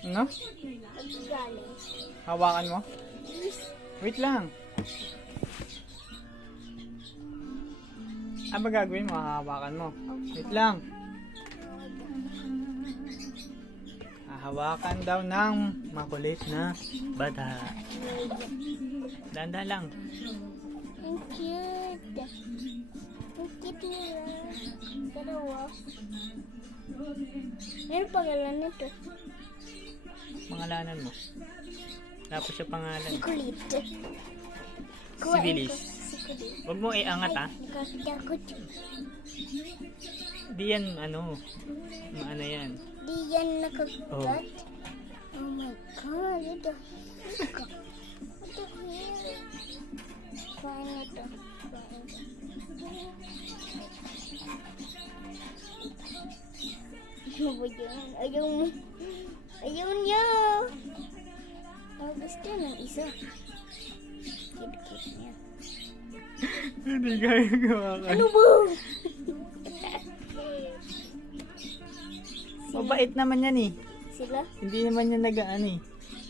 No? Galing. Hawakan mo? Wait lang. Ano ba gagawin mo? Hahawakan mo. Wait lang. Hahawakan daw ng makulit na bata. Dahan-dahan lang. Ang cute. Ang cute nila. Dalawa. Ano pangalan nito? Pangalanan mo. Tapos siya pangalan. Kulit. Si Bilis. Huwag mo iangat ha. Nakakatakot. Di yan ano. Maano yan. Di yan nakagat. Oh my God. Ito. Ito. Kuhaan na ito. Ano ba yun? Ayaw mo. Ayaw niya. Oh, gusto ng isa. Kid-kid niya. Hindi kaya gawa ka. Ano ba? Mabait naman yan eh. Sila? Hindi naman yan nagaan eh.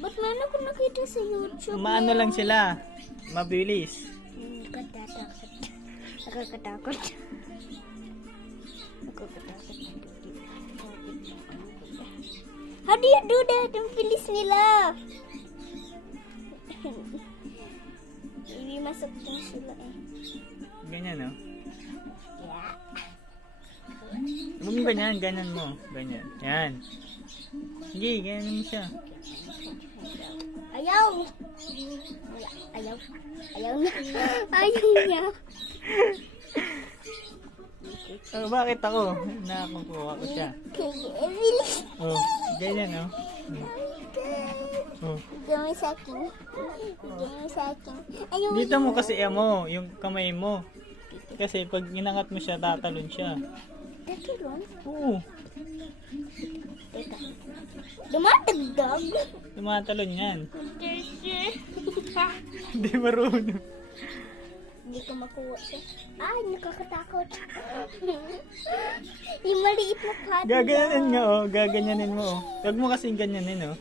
Ba't meron ako nakita sa YouTube? Maano lang sila. Mabilis. Nakakatakot. Nakakatakot. Nakakatakot. How do you do that? Ang bilis nila. Hindi masok din sila eh. Ganyan no? Yeah. Huwag mo ganyan. Ganyan mo. Ganyan. Yan. Hindi. Ganyan mo siya. Ayaw. Ayaw. Ayaw na. Ayaw niya. Oh, bakit ako? Nakakuha ko siya. Kaya bilis. Oh, ganyan no? Oh. Bigyan mo sa akin. Bigyan mo sa akin. Ayaw Dito mo kasi mo, yung kamay mo. Kasi pag inangat mo siya, tatalon siya. Tatulon? Oo. Teka. Dumatagdag? Tumatalon yan. Hindi. Hindi marunong. Hindi ko makuha siya. Ay, nakakatakot. Yung maliit na pad. Gaganyanin nga oh, gaganyanin mo oh. Huwag mo kasing ganyanin oh.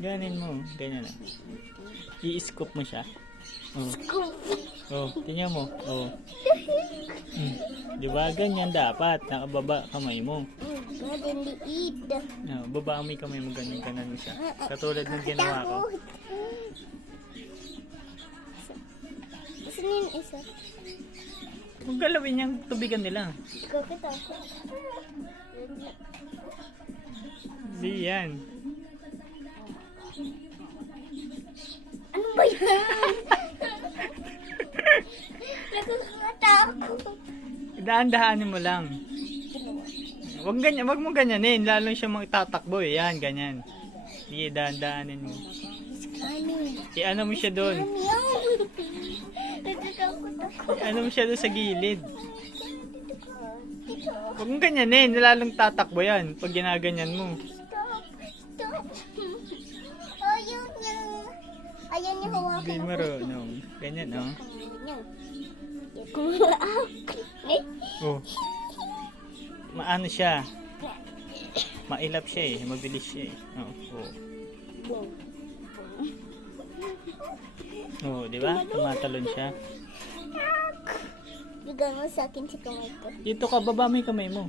Ganyanin mo, ganyan oh. I-scoop mo siya. Oh. Oh, tingnan mo. Oh. Di ba ganyan dapat, nakababa kamay mo. Ganyan liit. Oh, baba mo yung kamay mo, ganyan mo siya. Katulad ng ginawa ko. Gusto niyo yung isa? Kung galawin yung tubigan nila. Nakakatakot. Di yan. Ano ba yan? Nakakatakot. Daan-dahanin mo lang. Wag mo ganyanin, lalo siya magtatakbo eh. Yan, ganyan. Sige, daan-daanin mo. Ano? I-ano mo siya doon. Ano yan? Natatakot ako. I-ano mo siya doon sa gilid. Huwag mo ganyanin, lalong tatakbo yan pag ginaganyan mo. Stop. Stop. Ayaw niya. Ayaw niya hawakan Hindi marunong. Ganyan, oh. Oh. Maano siya? Mailap siya eh. Mabilis siya eh. Oh. Oh, di ba? Tumatalon siya. Bigyan mo sa akin si kamay ko. Dito ka, baba mo yung kamay mo.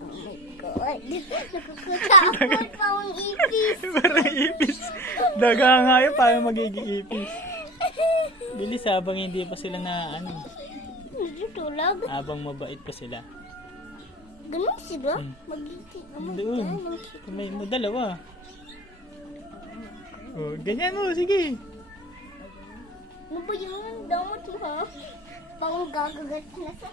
Oh my God. Nakakatakot pa ang ipis. Parang ipis. Daga nga yun, parang magiging ipis. Bilis habang hindi pa sila na ano. Tulag. Habang mabait pa sila. Ganun sila? Hmm. Magiging. Doon. Kamay mo, dalawa. Oh, ganyan mo, sige. Ano ba yung damot mo ha? Pang gagagat na sa